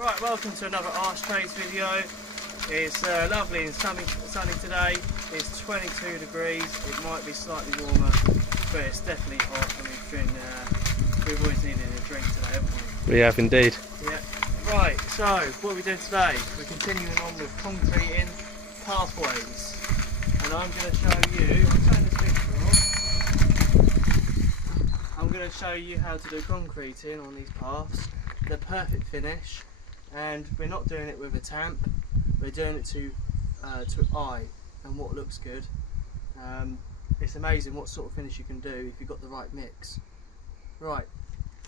Right, welcome to another Arch Trades video. It's lovely and sunny today. It's 22 degrees. It might be slightly warmer, but it's definitely hot. And we've always needed a drink today, haven't we? We have indeed. Yeah. Right, so what are we doing today? We're continuing on with concreting pathways. And I'm going to show you, I'll turn this picture off. I'm going to show you how to do concreting on these paths. The perfect finish. And we're not doing it with a tamp, we're doing it to eye and what looks good. It's amazing what sort of finish you can do if you've got the right mix. Right,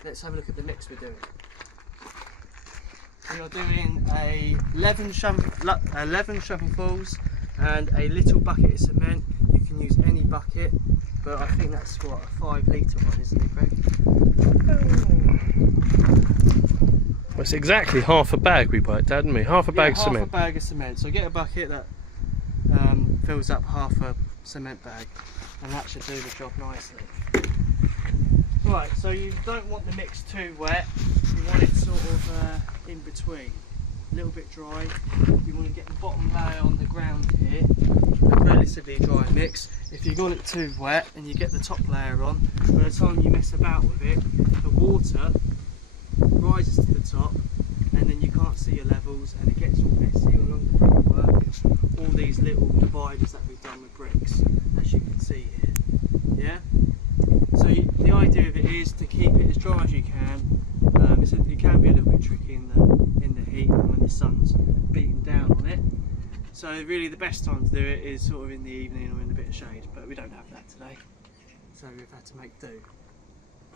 let's have a look at the mix we're doing. We are doing 11 shovelfuls and a little bucket of cement. You can use any bucket, but I think that's what, a 5 litre one, isn't it, Greg? Well, it's exactly half a bag we worked out, didn't we? Half a bag of cement. Half a bag of cement. So get a bucket that fills up half a cement bag, and that should do the job nicely. Right, so you don't want the mix too wet. You want it sort of in between, a little bit dry. You want to get the bottom layer on the ground here, a relatively dry mix. If you want it too wet and you get the top layer on, by the time you mess about with it, the water rises to the top and then you can't see your levels and it gets all messy along the brickwork. All these little dividers that we've done with bricks, as you can see here. Yeah? So the idea of it is to keep it as dry as you can. It can be a little bit tricky in the heat and when the sun's beating down on it. So really the best time to do it is sort of in the evening or in a bit of shade, but we don't have that today. So we've had to make do.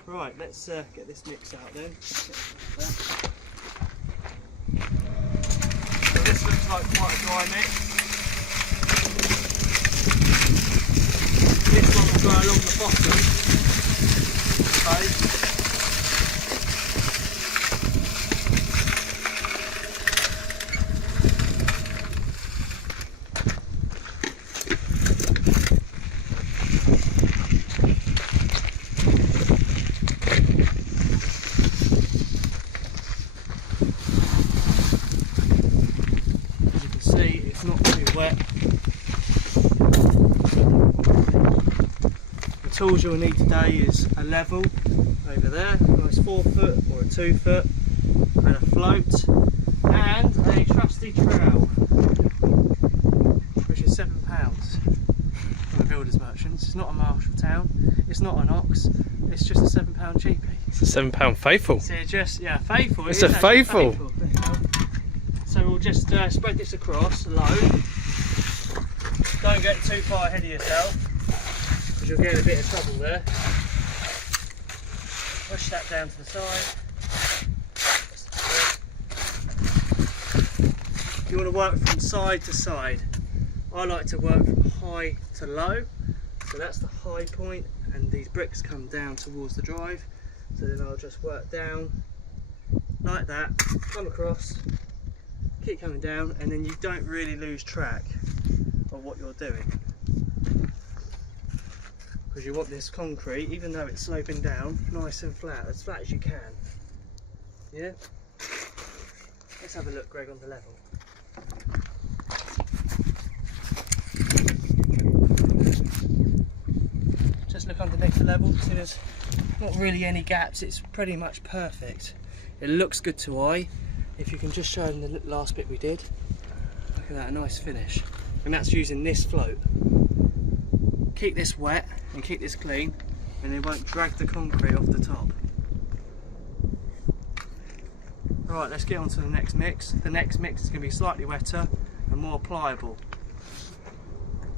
Right, let's get this mix out then. So this looks like quite a dry mix. This one will go along the bottom. Okay. It's not too wet. The tools you'll need today is a level over there, a nice 4 foot or a 2 foot, and a float, and a trusty trowel, which is £7 from the builders merchants. It's not a Marshalltown, it's not an Ox, it's just a £7 cheapie. It's a £7 faithful. So just, yeah, faithful. It's a faithful. So we'll just spread this across low. Don't get too far ahead of yourself because you'll get in a bit of trouble there. Push that down to the side. You want to work from side to side. I like to work from high to low. So that's the high point and these bricks come down towards the drive. So then I'll just work down like that, come across, keep coming down, and then you don't really lose track of what you're doing, because you want this concrete, even though it's sloping down, nice and flat as you can. Yeah? Let's have a look, Greg, on the level. Just look underneath the level, so there's not really any gaps, it's pretty much perfect. It looks good to eye. If you can just show them the last bit we did, look at that, a nice finish. And that's using this float. Keep this wet and keep this clean, and it won't drag the concrete off the top. Right, let's get on to the next mix. The next mix is going to be slightly wetter and more pliable.